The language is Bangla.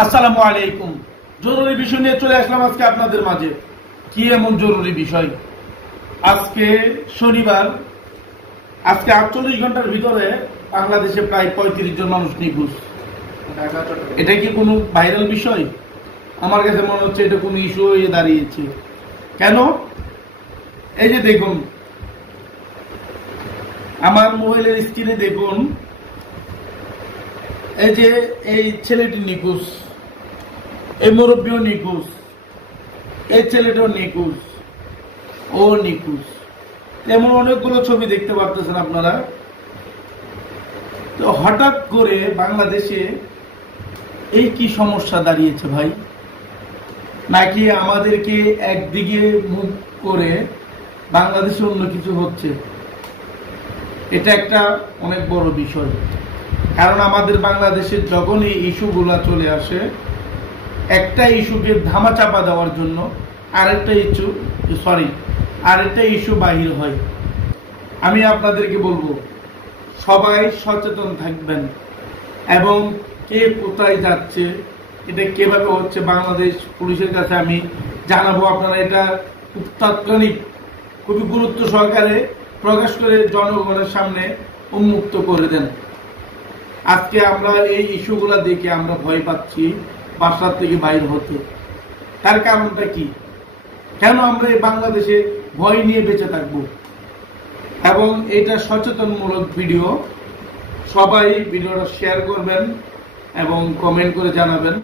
আসসালামু আলাইকুম। জরুরি বিষয় নিয়ে চলে আসলাম আজকে আপনাদের মাঝে। কি এমন জরুরি বিষয়? আজকে শনিবার, আজকে 48 ঘন্টার ভিতরে বাংলাদেশে প্রায় 35 জন মানুষ নিখোঁজ। এটা কি কোনো ভাইরাল বিষয়? আমার কাছে মনে হচ্ছে এটা কোনো ইস্যু হয়ে দাঁড়িয়েছে। কেন? এই যে দেখুন, আমার মোবাইলের স্ক্রিনে দেখুন, এই যে এই ছেলেটি নিখোঁজ, এই মুরব্বীও নিখোঁজ, এই ছেলেটাও নিখোঁজ, ও নিখোঁজ। এমন অনেকগুলো ছবি দেখতে পারতেছেন আপনারা। তো হঠাৎ করে বাংলাদেশে এই কি সমস্যা দাঁড়িয়েছে ভাই? নাকি আমাদেরকে একদিকে মুখ করে বাংলাদেশে অন্য কিছু হচ্ছে? এটা একটা অনেক বড় বিষয়। কারণ আমাদের বাংলাদেশে যখন এই ইস্যুগুলা চলে আসে, একটা ইস্যুকে ধামাচাপা দেওয়ার জন্য আরেকটা ইস্যু বাহির হয়। আমি আপনাদেরকে বলবো, সবাই সচেতন থাকবেন এবং কে কোথায় যাচ্ছে, এটা কিভাবে হচ্ছে, বাংলাদেশ পুলিশের কাছে আমি জানাবো। আপনারা এটা খুব তাৎক্ষণিক, খুবই গুরুত্ব সহকারে প্রকাশ করে জনগণের সামনে উন্মুক্ত করে দেন। আজকে আমরা এই ইস্যুগুলা দেখে আমরা ভয় পাচ্ছি বাসার থেকে বাইর হতে। তার কারণটা কি? কেন আমরা এই বাংলাদেশে ভয় নিয়ে বেঁচে থাকবো? এবং এটা সচেতনমূলক ভিডিও। সবাই ভিডিওটা শেয়ার করবেন এবং কমেন্ট করে জানাবেন।